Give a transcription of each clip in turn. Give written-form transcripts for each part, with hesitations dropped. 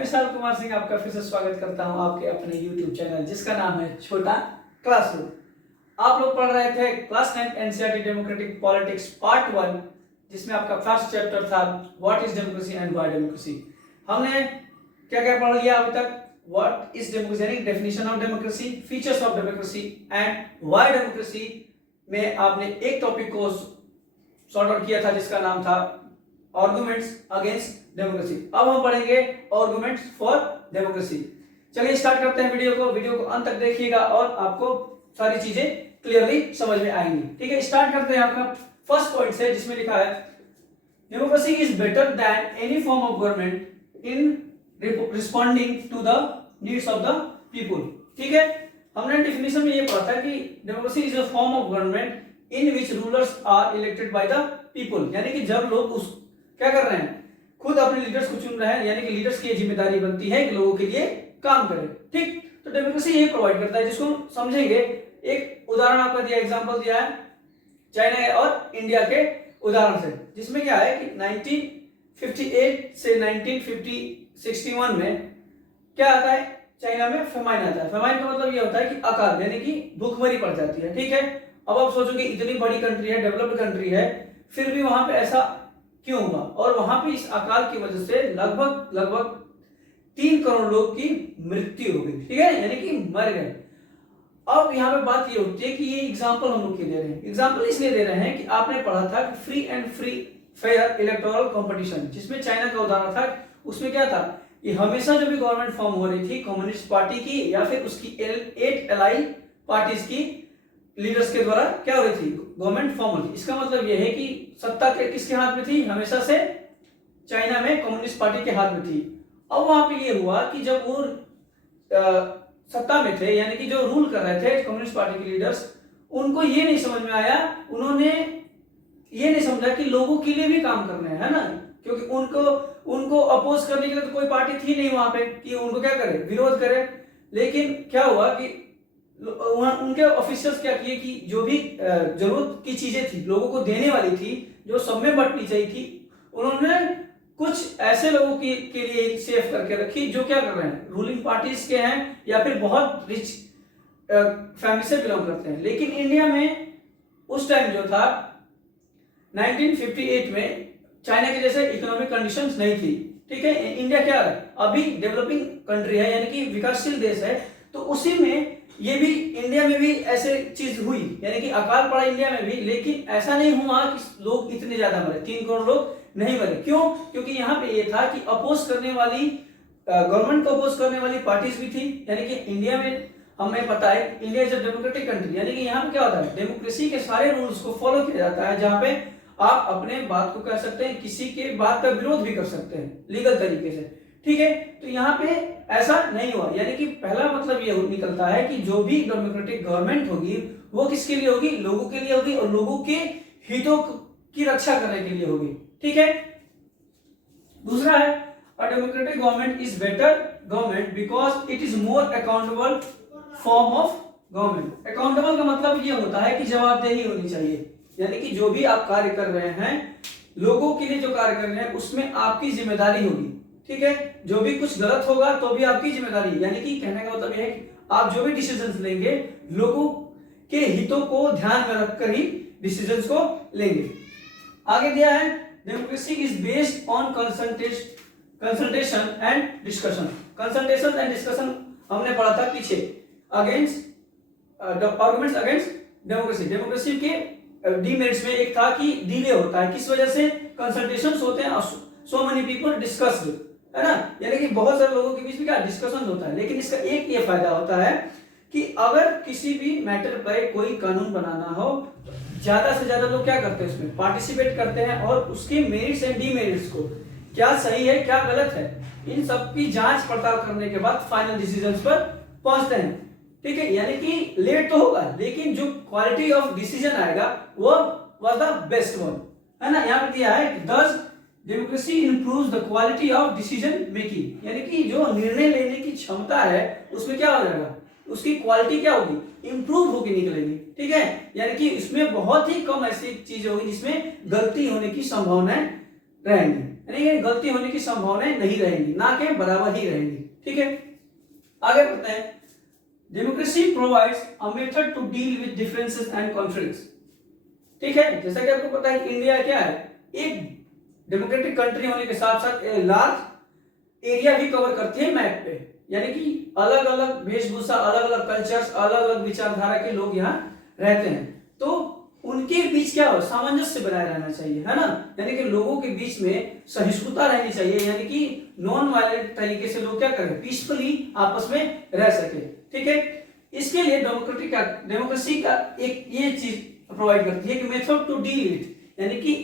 विशाल कुमार सिंह आपका फिर से स्वागत करता हूं आपके अपने YouTube चैनल जिसका नाम है छोटा क्लासरूम। आप लोग पढ़ रहे थे class 9 NCERT democratic politics part 1, जिसमें आपका फर्स्ट चैप्टर था what is democracy and why democracy. हमने क्या क्या पढ़ लिया अभी तक? व्हाट इज डेमोक्रेसी यानी definition of democracy, features of democracy and why democracy में आपने एक टॉपिक को सॉर्ट आउट किया था जिसका नाम था आर्गुमेंट्स अगेंस्ट डेमोक्रेसी। अब हम पढ़ेंगे आर्गुमेंट्स फॉर डेमोक्रेसी। चलिए स्टार्ट करते हैं वीडियो को अंत तक देखिएगा और आपको सारी चीजें क्लियरली समझ में आएंगी। ठीक है, स्टार्ट करते हैं आपका फर्स्ट पॉइंट से, जिसमें लिखा है democracy is better than any form of government in responding to the needs of the people. ठीक है, हमने डेफिनेशन में ये पढ़ा था कि democracy is a form of government in which rulers are elected by the people, यानी कि जब लोग उस क्या कर रहे हैं, खुद अपने लीडर्स को चुन रहे हैं, यानी कि लीडर्स की जिम्मेदारी बनती है कि लोगों के लिए काम करें। ठीक, तो डेमोक्रेसी ये प्रोवाइड करता है, जिसको समझेंगे। एक उदाहरण आपका दिया, एग्जांपल दिया है चाइना और इंडिया के उदाहरण से, जिसमें क्या है कि 1958 से 1961 में क्या आता है, चाइना में फेमाइन आता है। फेमाइन का मतलब ये होता है कि अकाल, यानी कि भूखमरी पड़ जाती है। ठीक है, अब आप सोचोगे इतनी बड़ी कंट्री है, डेवलप्ड कंट्री है, फिर भी वहां पे ऐसा क्यों हुआ? और वहां पे इस अकाल की वजह से लगभग 3 करोड़ लोग की मृत्यु हो गई। ठीक है, यानी कि मर गए। अब यहाँ पे बात ये होती है कि ये एग्जांपल हम लोग के दे रहे हैं, एग्जांपल इसलिए दे रहे हैं कि आपने पढ़ा था कि free and fair electoral competition, जिसमें चाइना का उदाहरण था। उसमें क्या था कि हमेशा जो भी गवर्नमेंट फॉर्म हो रही थी कम्युनिस्ट पार्टी की या फिर उसकी 8 एलाई पार्टीज की लीडर्स के द्वारा क्या हो रही थी, गवर्नमेंट फॉर्म हो रही थी। इसका मतलब यह है कि सत्ता किसके हाथ में थी? हमेशा से चाइना में कम्युनिस्ट पार्टी के हाथ में थी। अब वहां पे ये हुआ कि जब वो सत्ता में थे, यानी कि जो रूल कर रहे थे कम्युनिस्ट पार्टी के लीडर्स, उनको ये नहीं समझ में आया, उन्होंने ये नहीं समझा कि लोगों के लिए भी काम करना है ना, क्योंकि उनको अपोज करने के लिए तो कोई पार्टी थी नहीं वहां पे कि उनको क्या करे, विरोध करे। लेकिन क्या हुआ कि उनके ऑफिसर्स क्या किए कि जो भी जरूरत की चीजें थी लोगों को देने वाली थी, जो सब में बंटनी चाहिए थी, उन्होंने कुछ ऐसे लोगों के लिए सेफ करके रखी जो क्या कर रहे हैं, रूलिंग पार्टीज के हैं या फिर बहुत रिच फैमिली से बिलोंग करते हैं। लेकिन इंडिया में उस टाइम जो था 1958 में चाइना के जैसे इकोनॉमिक कंडीशंस नहीं थी। ठीक है, इंडिया क्या है, अभी डेवलपिंग कंट्री है, यानी कि विकासशील देश है। तो उसी में ये भी इंडिया में भी ऐसे चीज हुई, यानी कि अकाल पड़ा इंडिया में भी, लेकिन ऐसा नहीं हुआ कि लोग इतने ज्यादा मरे, 3 करोड़ लोग नहीं मरे। क्यों? क्योंकि यहाँ पे ये था कि अपोज करने वाली गवर्नमेंट को अपोज करने वाली पार्टीज भी थी। यानी कि इंडिया में हमें पता है India is a democratic country, यानी कि यहाँ पे क्या होता है, डेमोक्रेसी के सारे रूल्स को फॉलो किया जाता है, जहाँ पे आप अपने बात को कह सकते हैं, किसी के बात का विरोध भी कर सकते हैं लीगल तरीके से। ठीक है, तो यहाँ पे ऐसा नहीं हुआ, यानी कि पहला मतलब ये निकलता है कि जो भी डेमोक्रेटिक गवर्नमेंट होगी वो किसके लिए होगी, लोगों के लिए होगी, और लोगों के हितों की रक्षा करने के लिए होगी। ठीक है, दूसरा है a democratic government is better government because it is more accountable form of government. Accountable का मतलब ये होता है कि जवाबदेही होनी चाहिए, यानी कि जो भी आप कार्य कर रहे हैं, लोगों के लिए जो कार्य कर रहे हैं उसमें आपकी जिम्मेदारी होगी। ठीक है, जो भी कुछ गलत होगा तो भी आपकी जिम्मेदारी है, यानी कि कहने का मतलब यह है कि आप जो भी डिसीजंस लेंगे लोगों के हितों को ध्यान में रखकर ही डिसीजंस को लेंगे। आगे दिया है democracy is based on consultation and discussion. Consultation and discussion हमने पढ़ा था पीछे, आर्गुमेंट्स अगेंस्ट डेमोक्रेसी। डेमोक्रेसी के डीमेरिट्स में एक था कि डिले होता है, किस वजह से, कंसल्टेशंस होते हैं, सो मेनी पीपल डिस्कस्ड, है ना, यानी कि बहुत सारे लोगों के बीच में क्या डिस्कशन होता है। लेकिन इसका एक ये फायदा होता है कि अगर किसी भी मैटर पर कोई कानून बनाना हो, ज्यादा से ज्यादा लोग क्या करते हैं, उसमें पार्टिसिपेट करते हैं और उसके मेरिट्स एंड डीमेरिट्स को, क्या सही है क्या गलत है, इन सब की जांच पड़ताल करने के बाद फाइनल डिसीजंस पर पहुंचते हैं। ठीक है, यानी कि लेट तो होगा लेकिन जो क्वालिटी ऑफ डिसीजन आएगा वो वाज द बेस्ट वन, है ना। यहाँ पे दिया है दस democracy improves the quality of decision making, यानी कि जो निर्णय लेने की क्षमता है उसमें क्या हो जाएगा, उसकी क्वालिटी क्या होगी, इंप्रूव होकर निकलेगी। ठीक है, यानी कि इसमें बहुत ही कम ऐसी चीजें होगी जिसमें गलती होने की संभावनाएं रहेंगी, यानी कि गलती होने की संभावनाएं नहीं रहेंगी, ना कि बराबर ही रहेंगी। ठीक है, आगे बढ़ते हैं। Democracy provides a method to deal with differences and conflicts. ठीक है, जैसा कि आपको पता है कि इंडिया क्या है, एक डेमोक्रेटिक कंट्री होने के साथ साथ लार्ज एरिया भी कवर करती है मैप पे, यानी कि अलग अलग वेशभूषा, अलग अलग कल्चर्स, अलग अलग विचारधारा के लोग यहाँ रहते हैं, तो उनके बीच क्या हो, सामंजस्य बनाए रहना चाहिए, है ना, यानी कि लोगों के बीच में सहिष्णुता रहनी चाहिए, यानी कि नॉन वायलेंट तरीके से लोग क्या करें, पीसफुली आपस में रह सके। ठीक है, इसके लिए डेमोक्रेसी का एक ये चीज प्रोवाइड करती है कि मेथड टू डील इट, यानी कि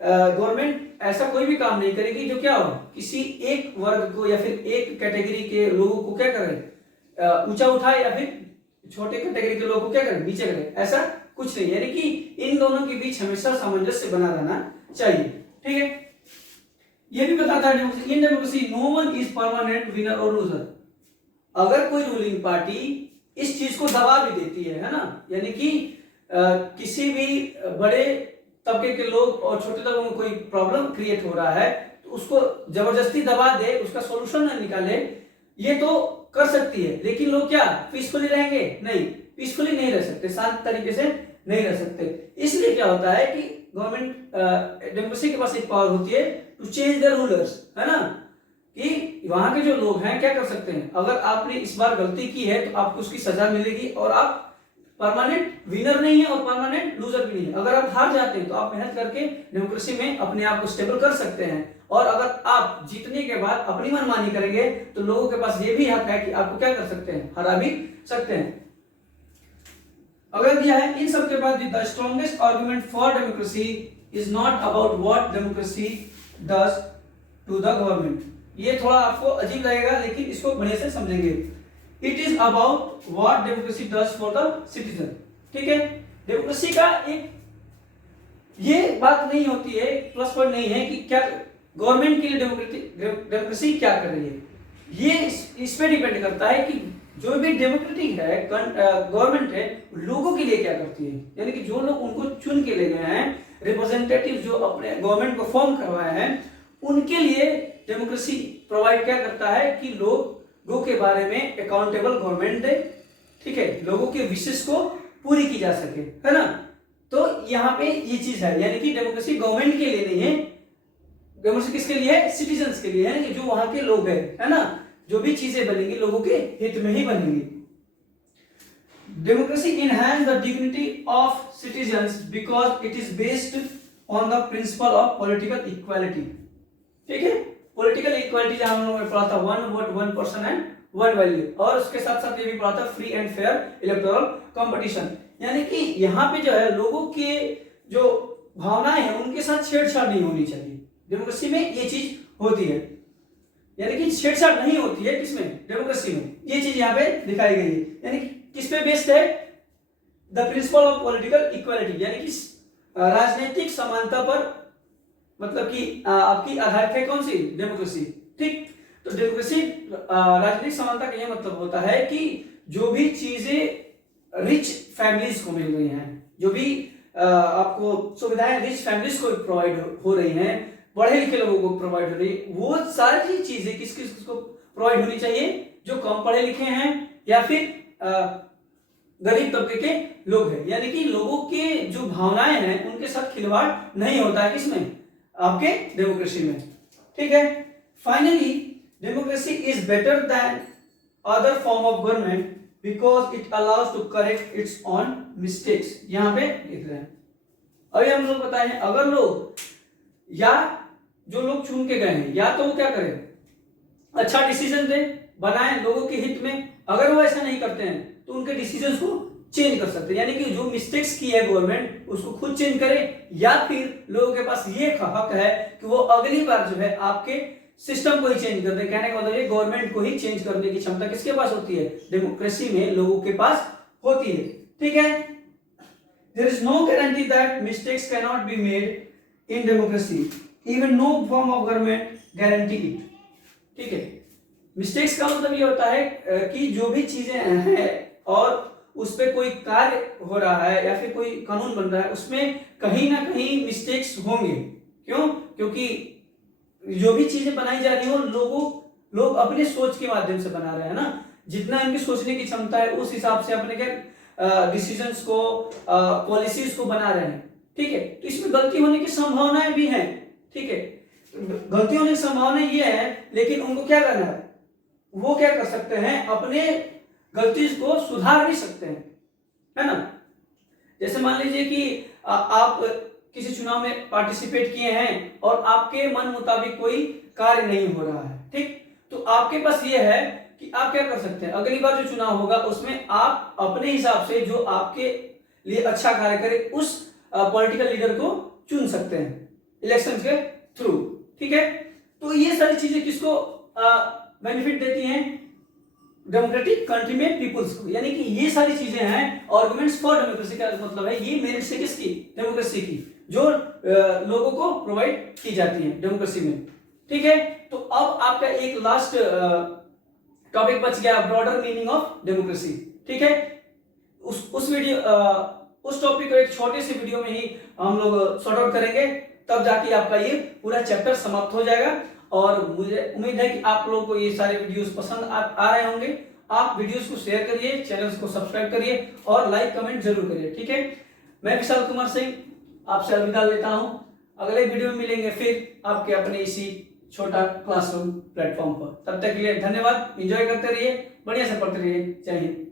गवर्नमेंट ऐसा कोई भी काम नहीं करेगी जो क्या हो, किसी एक वर्ग को या फिर एक कैटेगरी के लोगों को क्या करे, ऊंचा उठाए, या फिर छोटे कैटेगरी के लोगों को क्या करे, नीचे करे, ऐसा कुछ नहीं, यानी कि इन दोनों के बीच हमेशा सामंजस्य बना रहना चाहिए। ठीक है, ये भी बताता है in democracy no one is permanent winner और लूजर। अगर कोई रूलिंग पार्टी इस चीज को दबा भी देती है ना, यानी कि किसी भी बड़े तबके के लोग और छोटे तबके में कोई प्रॉब्लम क्रिएट हो रहा है तो उसको जबरदस्ती दबा दे, उसका सॉल्यूशन न निकाले, ये तो कर सकती है, लेकिन लोग क्या पीसफुली रहेंगे? नहीं, पीसफुली नहीं रह सकते, शांत तरीके से नहीं रह सकते। इसलिए क्या होता है कि गवर्नमेंट डेमोक्रेसी के पास एक पावर होती है टू चेंज द रूलर्स, है ना, कि वहां के जो लोग हैं क्या कर सकते हैं, अगर आपने इस बार गलती की है तो आपको उसकी सजा मिलेगी, और आप परमानेंट विनर नहीं है और परमानेंट लूजर भी नहीं है। अगर आप हार जाते हैं तो आप मेहनत करके डेमोक्रेसी में अपने आप को स्टेबल कर सकते हैं, और अगर आप जीतने के बाद अपनी मनमानी करेंगे तो लोगों के पास ये भी हक है कि आपको क्या कर सकते हैं, हरा भी सकते हैं। अगर दिया है इन सब के बाद the strongest argument for democracy is not about what democracy does to the government. ये थोड़ा आपको अजीब लगेगा लेकिन इसको बढ़िया से समझेंगे। It is about what democracy does for the citizen. ठीक है, डेमोक्रेसी का एक ये बात नहीं होती है, प्लस पॉइंट नहीं है कि क्या गवर्नमेंट के लिए डेमोक्रेसी क्या कर रही है, ये इस पे डिपेंड करता है कि जो भी डेमोक्रेटिक है गवर्नमेंट है लोगों के लिए क्या करती है, यानी कि जो लोग उनको चुन के ले गए हैं, रिप्रेजेंटेटिव जो अपने गवर्नमेंट को फॉर्म करवाए हैं, उनके लिए डेमोक्रेसी प्रोवाइड क्या करता है कि लोगों के बारे में अकाउंटेबल गवर्नमेंट दे। ठीक है, लोगों के विशेष को पूरी की जा सके, है ना, तो यहाँ पे ये चीज है, यानी कि डेमोक्रेसी गवर्नमेंट के लिए नहीं है, डेमोक्रेसी किसके लिए है, सिटीजन्स के लिए है, कि जो वहां के लोग हैं, है ना, जो भी चीजें बनेंगी लोगों के हित में ही बनेंगी। Democracy enhance the dignity of citizens because it is based on the principle of political equality. ठीक है, पॉलिटिकल इक्वालिटी जहां हम लोगों ने पढ़ा था, one vote one person and one value, और उसके साथ साथ ये भी पढ़ा था free and fair electoral competition, यानी कि यहाँ पे जो है लोगों के जो भावनाएं हैं उनके साथ छेड़छाड़ नहीं होनी चाहिए। डेमोक्रेसी में ये चीज होती है, यानी कि छेड़छाड़ नहीं होती है किसमें, डेमोक्रेसी में, ये चीज यहाँ पे दिखाई गई है, यानी किस पे बेस्ड है, the principle of political equality, यानी कि राजनीतिक समानता पर, मतलब कि आपकी आधारित है कौन सी, डेमोक्रेसी। ठीक, तो डेमोक्रेसी राजनीतिक समानता का यह मतलब होता है कि जो भी चीजें रिच फैमिलीज को मिल रही हैं, जो भी आपको सुविधाएं रिच फैमिलीज को प्रोवाइड हो रही हैं, पढ़े लिखे लोगों को प्रोवाइड हो रही है, वो सारी चीजें किस किस को प्रोवाइड होनी चाहिए, जो कम पढ़े लिखे हैं या फिर गरीब तबके के लोग हैं, यानी कि लोगों के जो भावनाएं हैं उनके साथ खिलवाड़ नहीं होता है किसमें, आपके डेमोक्रेसी में। ठीक है, finally democracy is better than other form of government because it allows to correct its own mistakes. यहां पे लिख रहे हैं, अभी हम लोग बताए हैं, अगर लोग या जो लोग चुन के गए हैं, या तो वो क्या करें, अच्छा डिसीजन दे, बनाए लोगों के हित में, अगर वो ऐसा नहीं करते हैं तो उनके डिसीजन को चेंज कर सकते हैं, यानी कि जो मिस्टेक्स की है गवर्नमेंट उसको खुद चेंज करे, या फिर लोगों के पास ये हक है कि वो अगली बार जो है आपके सिस्टम को ही चेंज कर दे। कहने का मतलब ये गवर्नमेंट को ही चेंज करने की क्षमता किसके पास होती है, डेमोक्रेसी में लोगों के पास होती है। ठीक है, there is no guarantee that mistakes can not be made in democracy, even no form of government guarantee it. ठीक है, मिस्टेक्स का मतलब ये होता है कि जो भी चीजें हैं और उस पर कोई कार्य हो रहा है या फिर कोई कानून बन रहा है, उसमें कहीं ना कहीं मिस्टेक्स होंगे। क्यों? क्योंकि जो भी चीजें बनाई जा रही हो लोग अपने सोच के माध्यम से बना रहे हैं ना, जितना इनकी सोचने की क्षमता है उस हिसाब से अपने क्या डिसीजंस को पॉलिसीज को बना रहे हैं। ठीक है, तो इसमें गलती होने की संभावनाएं भी हैं। ठीक है, गलती होने की संभावना ये है, लेकिन उनको क्या करना है, वो क्या कर सकते हैं, अपने गलती को सुधार भी सकते हैं, है ना। जैसे मान लीजिए कि आप किसी चुनाव में पार्टिसिपेट किए हैं और आपके मन मुताबिक कोई कार्य नहीं हो रहा है, ठीक, तो आपके पास ये है कि आप क्या कर सकते हैं, अगली बार जो चुनाव होगा उसमें आप अपने हिसाब से जो आपके लिए अच्छा कार्य करे उस पॉलिटिकल लीडर को चुन सकते हैं इलेक्शन के थ्रू। ठीक है, तो ये सारी चीजें किसको बेनिफिट देती हैं, डेमोक्रेटिक कंट्री में पीपुल्स को, यानी कि ये सारी चीजें हैं आर्गुमेंट्स फॉर डेमोक्रेसी का मतलब है ये मेरिट से किसकी, डेमोक्रेसी की, जो लोगों को प्रोवाइड की जाती है डेमोक्रेसी में। ठीक है, तो अब आपका एक लास्ट टॉपिक बच गया, ब्रॉडर मीनिंग ऑफ डेमोक्रेसी। ठीक है, उस टॉपिक को एक छोटे से वीडियो में ही हम लोग सॉर्ट आउट करेंगे, तब जाके आपका ये पूरा चैप्टर समाप्त हो जाएगा। और मुझे उम्मीद है कि आप लोगों को ये सारे वीडियोस पसंद आ रहे होंगे। आप वीडियोस को शेयर करिए, चैनल्स को सब्सक्राइब करिए और लाइक कमेंट जरूर करिए। ठीक है, मैं विशाल कुमार सिंह आपसे अलविदा लेता हूं, अगले वीडियो में मिलेंगे फिर आपके अपने इसी छोटा क्लासरूम प्लेटफॉर्म पर। तब तक के लिए धन्यवाद, एंजॉय करते रहिए, बढ़िया से पढ़ते रहिए। जय हिंद।